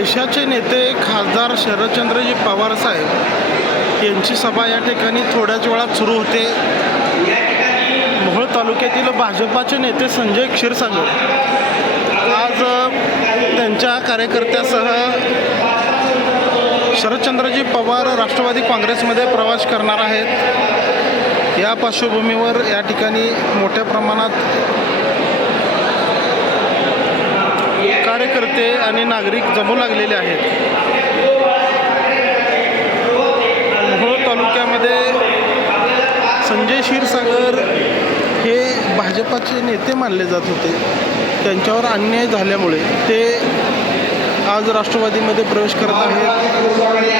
देशाचे नेते खासदार शरदचंद्रजी पवार साहेब यांची सभा या ठिकाणी थोड्याच वेळात सुरू होते. मोहोळ तालुक्यातील भाजपाचे नेते संजय क्षीरसागर आज त्यांच्या कार्यकर्त्यासह शरदचंद्रजी पवार राष्ट्रवादी काँग्रेसमध्ये प्रवास करणार आहेत. या पार्श्वभूमीवर या ठिकाणी मोठ्या प्रमाणात कार्यकर्ते आणि नागरिक जमू लागलेले आहेत. मोहोळ तालुक्यामध्ये संजय क्षीरसागर हे भाजपाचे नेते मानले जात होते. त्यांच्यावर अन्याय झाल्यामुळे ते आज राष्ट्रवादीमध्ये प्रवेश करत आहेत.